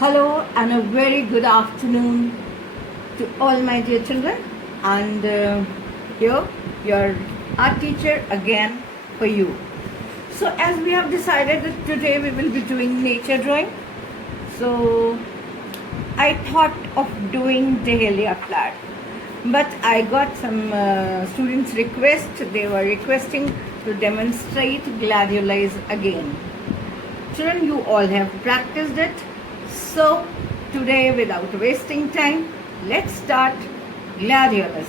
Hello and a very good afternoon to all my dear children. And here, your art teacher again for you. So, as we have decided that today we will be doing nature drawing, so I thought of doing Dahlia flower, but I got some students' request. They were requesting to demonstrate gladiolus again. Children, you all have practiced it. So today, without wasting time, let's start gladiolus.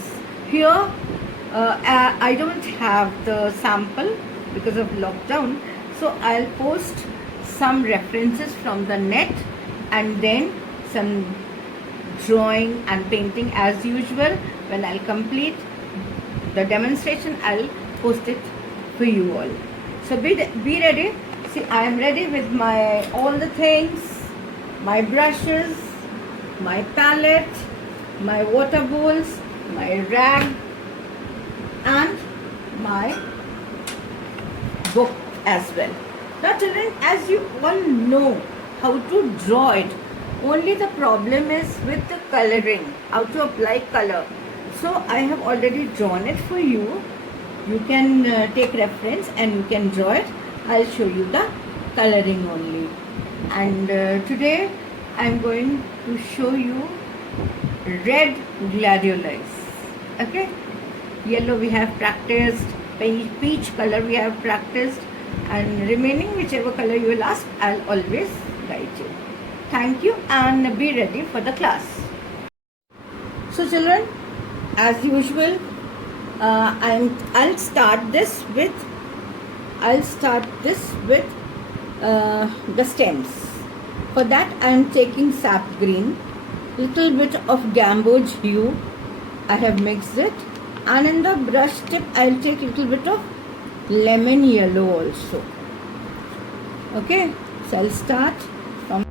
Here, I don't have the sample because of lockdown, so I'll post some references from the net and then some drawing and painting as usual. When I'll complete the demonstration, I'll post it for you all. So be ready. See, I am ready with my all the things, my brushes, my palette, my water bowls, my rag and my book as well. Now children, as you all know how to draw it, only the problem is with the coloring, how to apply color. So I have already drawn it for you. You can take reference and you can draw it. I'll show you the coloring only. And today I am going to show you red gladiolus. Okay, yellow we have practiced, peach color we have practiced, and remaining whichever color you will ask, I'll always guide you. Thank you and be ready for the class. So children, as usual, I'll start this with the stems. For that I am taking sap green, little bit of gamboge hue, I have mixed it, and in the brush tip I'll take little bit of lemon yellow also. Okay, so I'll start from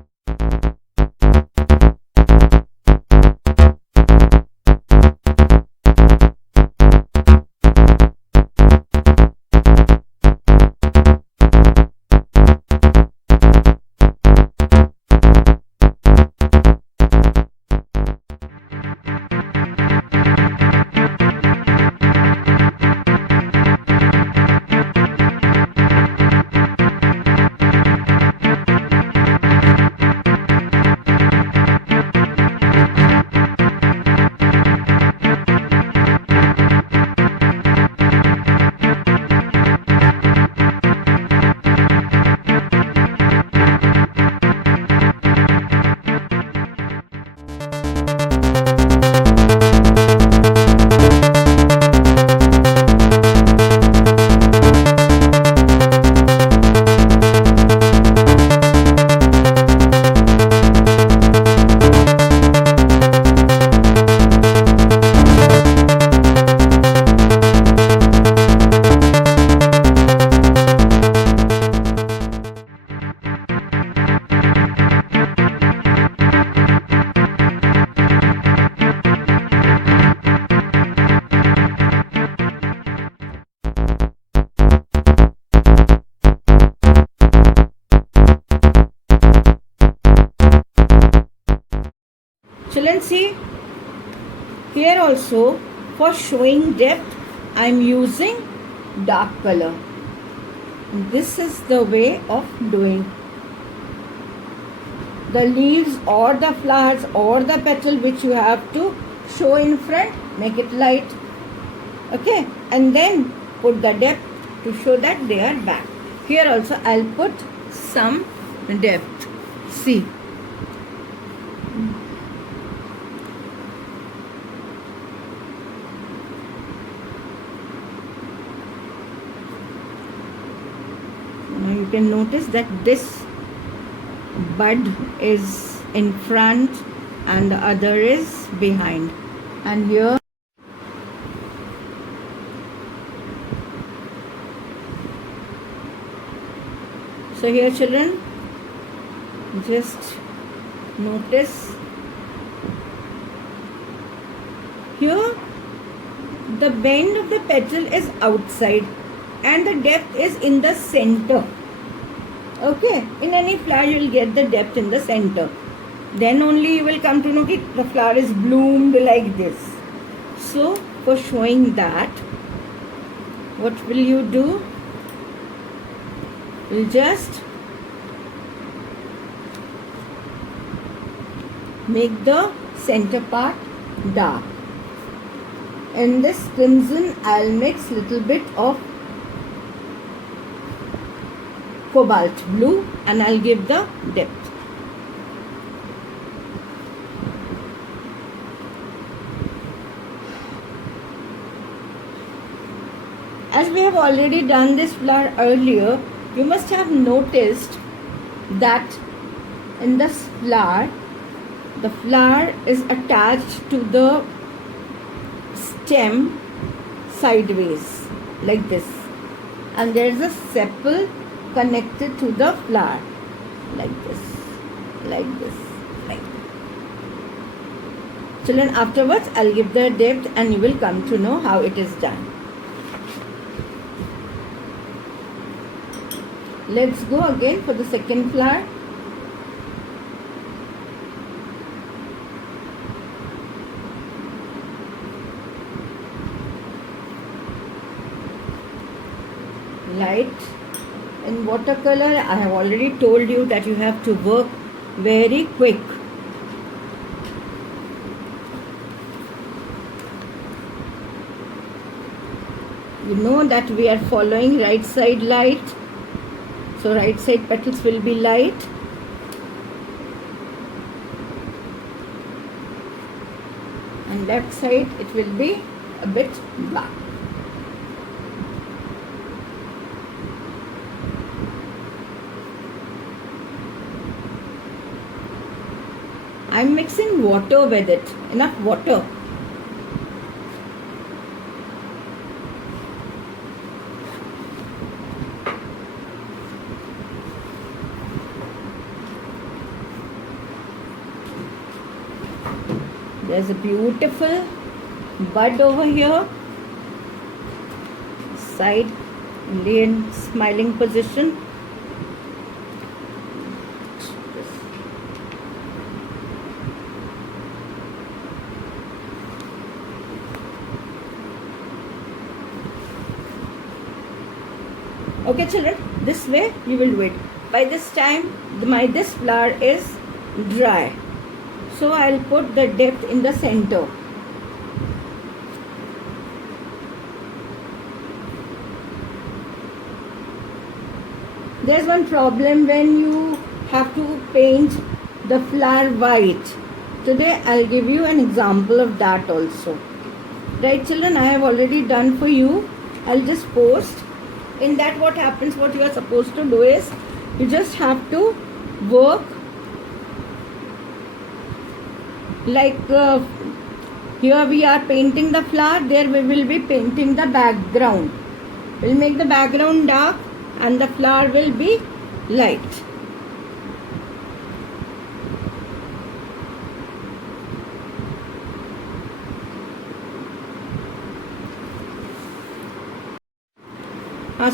children, see here also for showing depth I am using dark color. This is the way of doing the leaves or the flowers or the petal which you have to show in front, make it light. Okay, and then put the depth to show that they are back. Here also I'll put some depth. See, you can notice that this bud is in front and the other is behind, and here so here children, just notice here the bend of the petal is outside and the depth is in the center. Okay, in any flower you will get the depth in the center. Then only you will come to know that the flower is bloomed like this. So for showing that, what will you do? You'll just make the center part dark. In this crimson, I'll mix little bit of cobalt blue and I'll give the depth. As we have already done this flower earlier, you must have noticed that in this flower, the flower is attached to the stem sideways like this, and there is a sepal connected to the flower like this, like this, like this. Children, afterwards I'll give the depth and you will come to know how it is done. Let's go again for the second flower. Light in watercolor, I have already told you that you have to work very quick. You know that we are following right side light, so right side petals will be light. And left side it will be a bit dark. I'm mixing water with it, enough water. There's a beautiful bud over here, side in smiling position. Okay children, this way you will do it. By this time this flower is dry, so I'll put the depth in the center. There's one problem when you have to paint the flower white. Today I'll give you an example of that also. Right children, I have already done for you. I'll just post. In that what happens, what you are supposed to do is, you just have to work like here we are painting the flower, there we will be painting the background. We'll make the background dark and the flower will be light.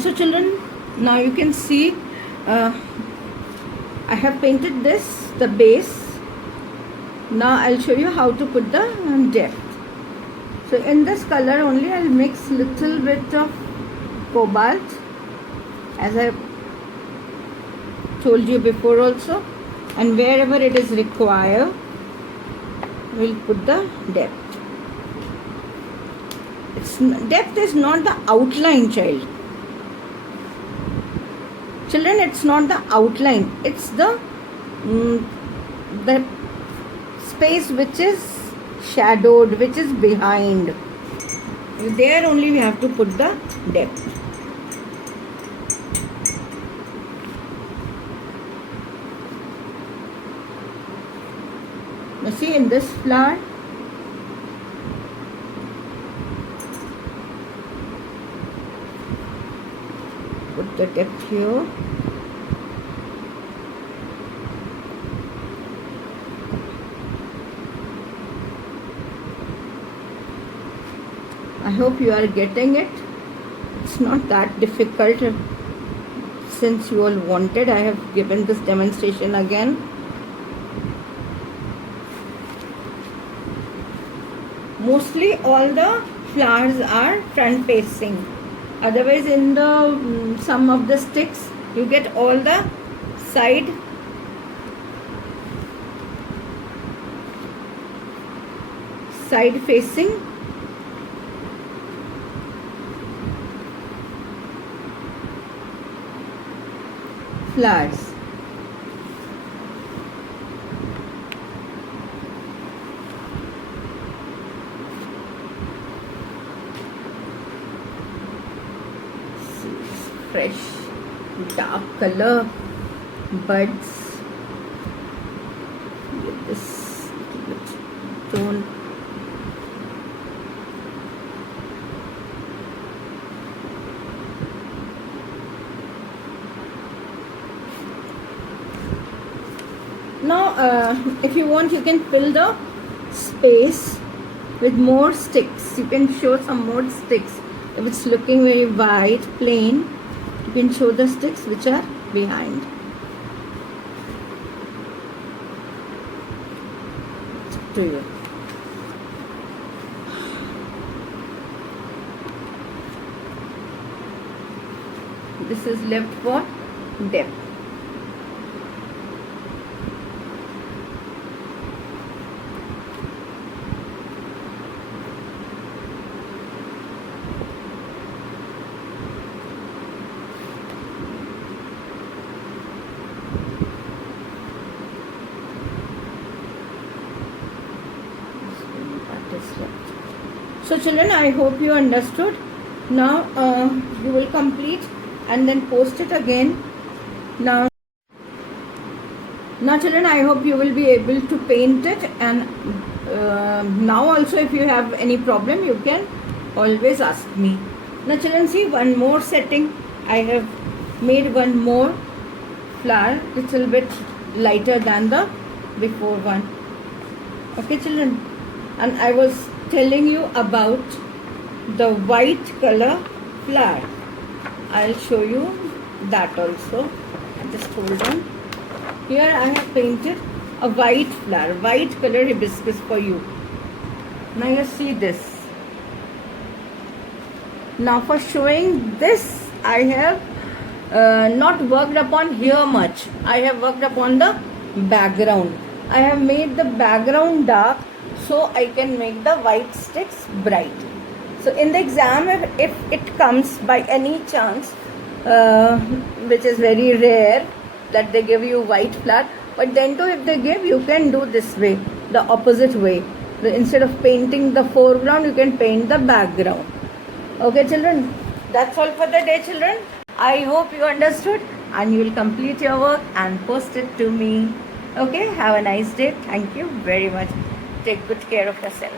So children, now you can see I have painted this, the base. Now I'll show you how to put the depth. So in this color only I'll mix little bit of cobalt, as I told you before also, and wherever it is required we'll put the depth. Depth is not the outline, child. Children, it's not the outline, it's the space which is shadowed, which is behind. There only we have to put the depth. Now see, in this flower, put the depth here. I hope you are getting it. It's not that difficult. Since you all wanted, I have given this demonstration again. mostly all the flowers are front facing. Otherwise in the some of the sticks you get all the side facing flowers. Fresh dark color buds with this tone. Now if you want, you can fill the space with more sticks. You can show some more sticks. If it's looking very white plain, you can show the sticks which are behind. It's up to you. This is left for depth. So children, I hope you understood. Now you will complete and then post it again. Now children, I hope you will be able to paint it, and now also if you have any problem you can always ask me. Now children, see one more setting. I have made one more flower, little bit lighter than the before one. Okay children, and I was telling you about the white color flower. I'll show you that also. Just hold on. Here I have painted a white flower, white color hibiscus for you. Now you see this. Now for showing this, I have not worked upon here much. I have worked upon the background. I have made the background dark so I can make the white sticks bright. So in the exam, if it comes by any chance, which is very rare, that they give you white flower, but then too if they give, you can do this way, the opposite way. Instead of painting the foreground, you can paint the background. Okay children, that's all for the day children. I hope you understood and you will complete your work and post it to me. Okay, have a nice day. Thank you very much. Take good care of yourself.